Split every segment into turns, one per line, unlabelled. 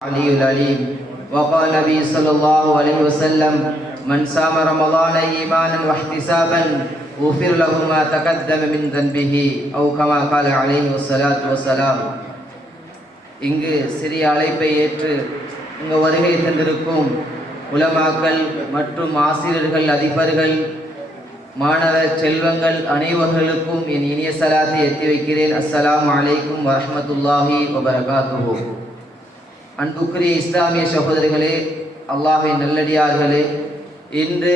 العلي العليم وقال النبي صلى الله عليه وسلم من صام رمضان ايمانا واحتسابا غفر له ما تقدم من ذنبه او كما قال عليه الصلاه والسلام இங்கு சிறிய அழைப்பை ஏற்று இங்கு வருகை தந்திருக்கும் உலமாக்கள் மற்றும் ஆசிரியர்கள் அதிபர்கள் மாணவ செல்வங்கள் அனைவர்களுக்கும் என் இனிய சலாத்தை எத்தி வைக்கிறேன் அஸ்ஸலாமு அலைக்கும் வரஹ்மத்துல்லாஹி வபரகாத்துஹு அன்புக்குரிய இஸ்லாமிய சகோதரிகளே அல்லாஹை நல்லடியார்களே இன்று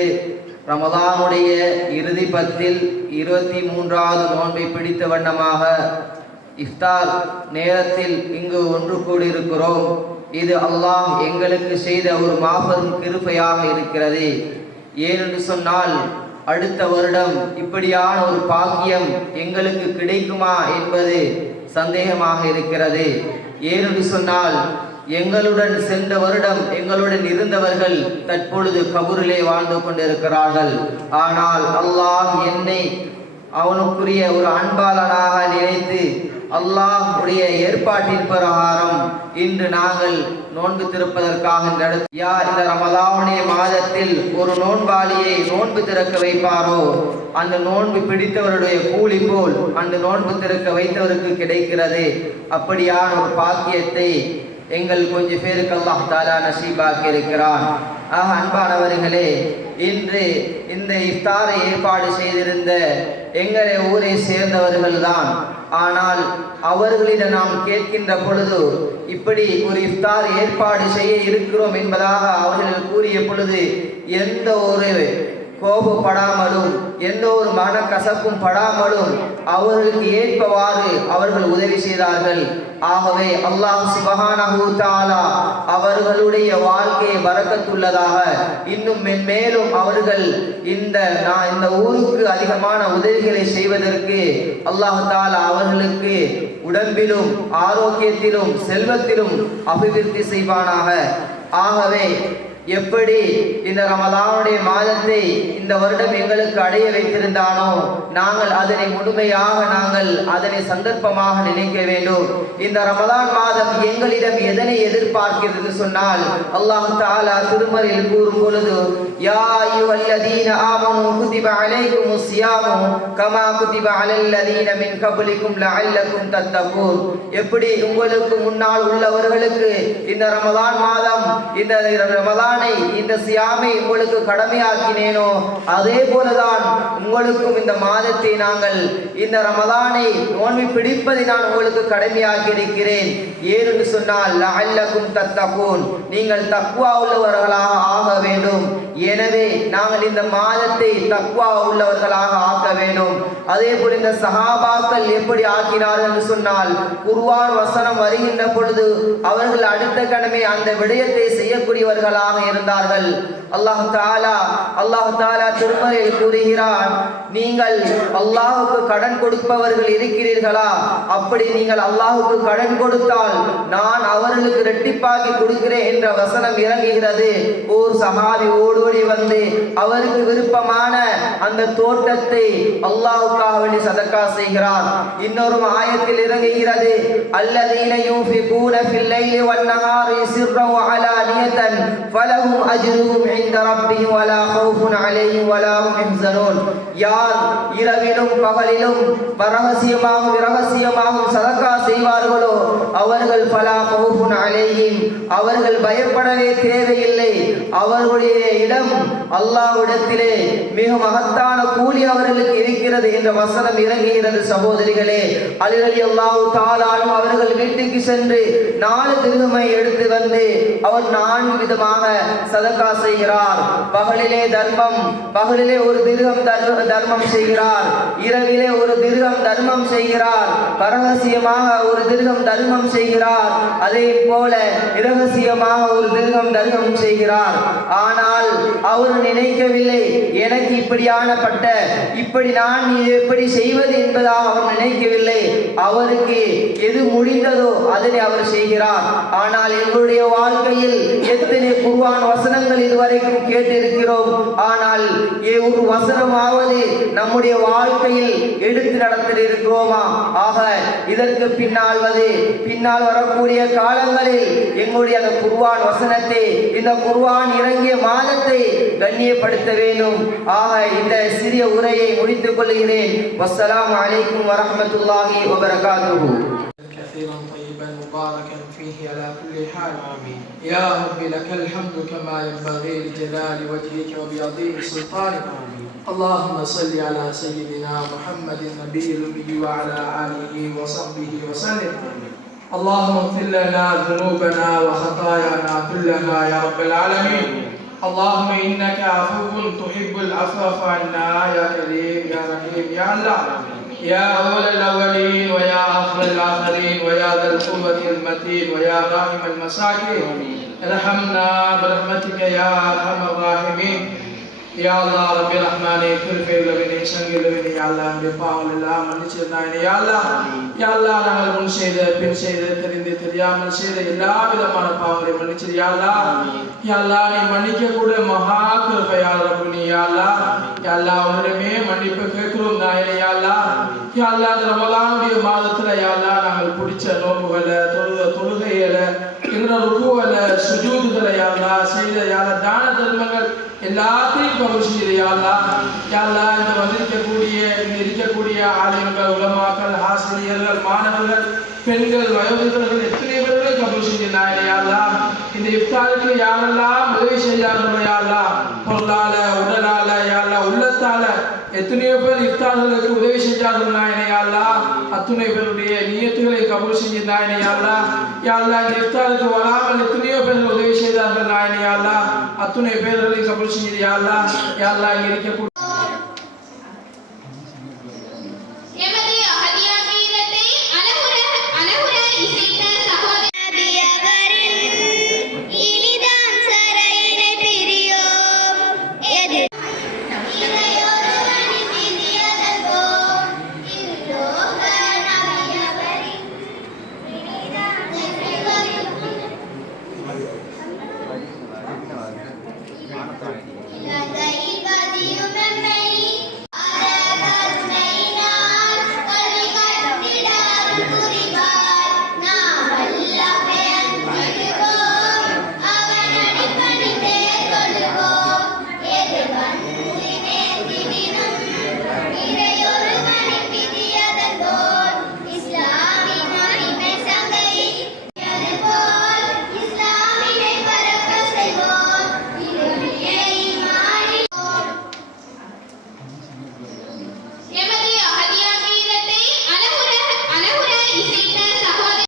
ரமதானுடைய இறுதி பத்தில் இருபத்தி மூன்றாவது நோன்பை பிடித்த வண்ணமாக இஃப்தார் நேரத்தில் இங்கு ஒன்று கூடியிருக்கிறோம். இது அல்லாஹ் எங்களுக்கு செய்த ஒரு மாபெரும் கிருபையாக இருக்கிறது. ஏனென்று சொன்னால் அடுத்த வருடம் இப்படியான ஒரு பாக்கியம் எங்களுக்கு கிடைக்குமா என்பது சந்தேகமாக இருக்கிறது. ஏனென்று சொன்னால் எங்களுடன் சென்ற வருடம் எங்களுடன் இருந்தவர்கள் தற்பொழுது கபூரிலே வாழ்ந்து கொண்டிருக்கிறார்கள். ஆனால் அல்லாஹ் என்னை அவனுக்குரிய ஒரு அன்பாளனாக நினைத்து அல்லாஹ்வுடைய ஏற்பாட்டின் பிரகாரம் இன்று நாங்கள் நோன்பு திறப்பதற்காக இந்த யார் இந்த ரமதாவணி மாதத்தில் ஒரு நோன்பாளியை நோன்பு திறக்க வைப்பாரோ அந்த நோன்பு பிடித்தவருடைய கூலி போல் அந்த நோன்பு திறக்க வைத்தவருக்கு கிடைக்கிறது. அப்படியான ஒரு பாக்கியத்தை எங்கள் கொஞ்சம் பேருக்கு அல்லாஹ் தாலா நசீபாக்கி இருக்கிறான் ஆக அன்பானவர்களே இன்று இந்த இஃப்தாரை ஏற்பாடு செய்திருந்த எங்களை ஊரை சேர்ந்தவர்கள் தான் ஆனால் அவர்களிடம் நாம் கேட்கின்ற பொழுது இப்படி ஒரு இஃப்தார் ஏற்பாடு செய்ய இருக்கிறோம் என்பதாக அவர்கள் கூறிய பொழுது எந்த ஒரு கோபப்படாமலும் எந்த ஒரு மனக்கசப்பும் படாமலும் அவர்களுக்கு ஏற்பவாறு அவர்கள் உதவி செய்தார்கள். ஆகவே அல்லாஹ் சுபஹானஹு தாலா அவர்களுடைய வாழ்க்கையை வரக்கத்துள்ளதாக இன்னும் மென்மேலும் அவர்கள் இந்த நான் இந்த ஊருக்கு அதிகமான உதவிகளை செய்வதற்கு அல்லாஹ் தாலா அவர்களுக்கு உடம்பிலும் ஆரோக்கியத்திலும் செல்வத்திலும் அபிவிருத்தி செய்வானாக. ஆகவே எப்படி இந்த ரமலானுடைய மாதத்தை இந்த வருடம் எங்களுக்கு அடைய வைத்திருந்தானோ நாங்கள் அதனை முழுமையாக நாங்கள் அதனை சந்தர்ப்பமாக நினைக்க வேண்டும். இந்த ரமலான் மாதம் எங்களிடம் எதனை எதிர்பார்க்கிறது சொன்னால் அல்லாஹ் தாலா திருமறையில் கூறும் பொழுது யா அய்யுஹல்லதீன ஆமனு குதிப அலைக்குமுஸ் ஸியாமு கமா குதிப அலல்லதீன மின் கப்லிக்கும் லஅல்லக்கும் தத்தகூன் எப்படி உங்களுக்கு முன்னால் உள்ளவர்களுக்கு இந்த ரமலான் மாதம் இந்த ரமதான் இந்த சியாமை உங்களுக்கு கடமையாக்கினேனோ அதே போலதான் உங்களுக்கும் இந்த மாதத்தை நாங்கள் இந்த ரமதானை நோன்பு பிடிப்பதை நான் உங்களுக்கு கடமையாக்கி இருக்கிறேன் ஏனென்று சொன்னால் லஅல்லக்கும் தத்தகூன். நீங்கள் தக்குவா உள்ளவர்களாக ஆக வேண்டும். எனவே நாங்கள் இந்த மாதத்தை தக்குவா உள்ளவர்களாக ஆக்க வேண்டும். அதே போல் இந்த சகாபாக்கள் எப்படி ஆக்கினார்கள் என்று சொன்னால் குருவான் வசனம் வருகின்ற பொழுது அவர்கள் அடுத்த கடமை அந்த விடயத்தை செய்யக்கூடியவர்களாக இருந்தார்கள் அல்லாஹ் தாலா அல்லாஹ் தாலா திருமறையில் கூறுகிறான் நீங்கள் அல்லாஹுக்கு கடன் கொடுப்பவர்கள் இருக்கிறீர்களா? அப்படி நீங்கள் அல்லாஹுக்கு கடன் கொடுத்தால் நான் அவர்களுக்கு ரெட்டிப்பாக்கி கொடுக்கிறேன் என்ற வசனம் இறங்குகிறது. ஓர் சஹாபி ஓடோடி வந்து அவருக்கு விருப்பமான அந்த தோட்டத்தை அல்லாஹ்வுக்காக வேண்டி சதக்கா செய்கிறார். இன்னொரு ஆயத்தில் இறங்குகிறது. அல்லதீன யூஃபிகூன ஃபில் லைலி வன் நஹாரி சிர்ரன் வ அலானியதன் ஃபலஹும் அஜ்ருஹும் இன்த ரப்பிஹிம் வலா ஹவுஃபுன் அலைஹிம் வலா ஹும் யஹ்சனூன் யார் இரவிலும் பகலிலும் ரகசியமாகவும் இரகசியமாகவும் சதக்கா செய்வார்களோ அவர்கள் பலா ஹவுஃபுன் அலையும் அவர்கள் பயப்படவே தேவையில்லை. அவர்களுடைய இடம் அல்லாஹ்விடத்திலே மிக மகத்தான கூலி அவர்களுக்கு இருக்கிறது என்ற வசனம் இறங்குகிறது சகோதரிகளே. அலிரலி அல்லாஹு தாலாலும் அவர்கள் வீட்டுக்கு சென்று நாலு திருமை எடுத்து வந்து அவர் நான்கு விதமாக சதக்கா செய்கிறார். பகலிலே தர்மம் பகலிலே ஒரு திருகம் தர்ம- தர்மம் செய்கிறார். இரவிலே ஒரு திருகம் தர்மம் செய்கிறார். பரகசியமாக ஒரு திருகம் தர்மம் செய்கிறார். அதே போல இரகசியமாக ஒரு திருகம் தர்மம் செய்கிறார். ஆனால் அவர் நினைக்கவில்லை எனக்கு இப்படியான பட்ட இப்படி நான் இது எப்படி செய்வது என்பதாக அவர் நினைக்கவில்லை. அவருக்கு எது முடிந்ததோ அதனை அவர் செய்கிறார். ஆனால் எங்களுடைய வாழ்க்கையில் எத்தனை குர்ஆன் வசனங்கள் இதுவரைக்கும் கேட்டிருக்கிறோம். ஆனால் ஒரு வசனமாவது நம்முடைய வாழ்க்கையில் எடுத்து நடத்தி இருக்கிறோமா ஆக இதற்கு பின்னால் வது பின்னால் வரக்கூடிய காலங்களில் எங்களுடைய அந்த குர்ஆன் வசனத்தை இந்த குர்ஆன் இறங்கிய மாதத்தை கண்ணியப்படுத்த வேண்டும் ஆக இந்த சிறிய உரையை முடித்துக் கொள்கிறேன் வஸ்ஸலாமு அலைக்கும் வரஹ்மத்துல்லாஹி வபரகாத்துஹு
كثيرا طيبا مباركا فيه على كل حال آمين يا رب لك الحمد كما ينبغي لجلال وجهك وبعظيم سلطانك آمين اللهم صل على سيدنا محمد النبي الأمي وعلى آله وصحبه وسلم. اللهم اغفر لنا ذنوبنا وخطايانا كلها يا رب العالمين. اللهم إنك عفو تحب العفو فعنا يا كريم يا رحيم يا الله. يا أول الأولين ويا آخر الآخرين ويا ذا القوة المتين ويا راحم المساكين. ارحمنا برحمتك يا أرحم الراحمين. யா அல்லா ரப்பி ரஹ்மானே கிருபையுள்ளவனே சங்கிலுவனே யா அல்லா நம்முடைய பாவங்கள் எல்லாம் மன்னிச்சிருந்தாயினே யா அல்லா யா அல்லா நாங்கள் முன் செய்த பின் செய்த தெரிந்து தெரியாமல் செய்த எல்லா விதமான பாவங்களையும் மன்னிச்சிரு யா அல்லா யா அல்லா நீ மன்னிக்க கூட மகா கிருபையால் ரப்பு நீ யா அல்லா யா அல்லா உன்னிடமே மன்னிப்பு கேட்கிறோம் நாயனே யா அல்லா யா அல்லா இந்த ரமலானுடைய மாதத்துல யா அல்லா நாங்கள் பிடிச்ச நோம்புகளை தொழுத தொழுகைகளை எங்களோட ருக்குவல சுஜூதுகளை யா அல்லா செய்த யா தான தர்மங்கள் எல்லாத்தையும் கபூல் செய்யுது யா அல்லாஹ் இந்த வந்திருக்கக்கூடிய இங்க இருக்கக்கூடிய ஆலயங்கள் உலமாக்கள் ஆசிரியர்கள் மாணவர்கள் பெண்கள் வயோதிகர்கள் எத்தனை பேர்களை கபூல் செஞ்சிருந்தாங்க யா இந்த இஃப்தாருக்கு யாரெல்லாம் உதவி செய்யார்களோ யா அல்லாஹ் பொருளால உடலால யா உள்ளத்தால எத்தனையோ பேர் இஃப்தார்களுக்கு உதவி செஞ்சார்கள் நாயனே அத்துணைகளுடைய நியத்துகளை கபூல் செஞ்சு யா யாழ்லா. யா இந்த இஃப்தாருக்கு வராமல் எத்தனையோ பேர்கள் உதவி செய்தார்கள் நாயனே யா அத்துணை பேர்களை கபூல் செஞ்சது யாழ்லா. யாழ்லா யா இருக்கக்கூடிய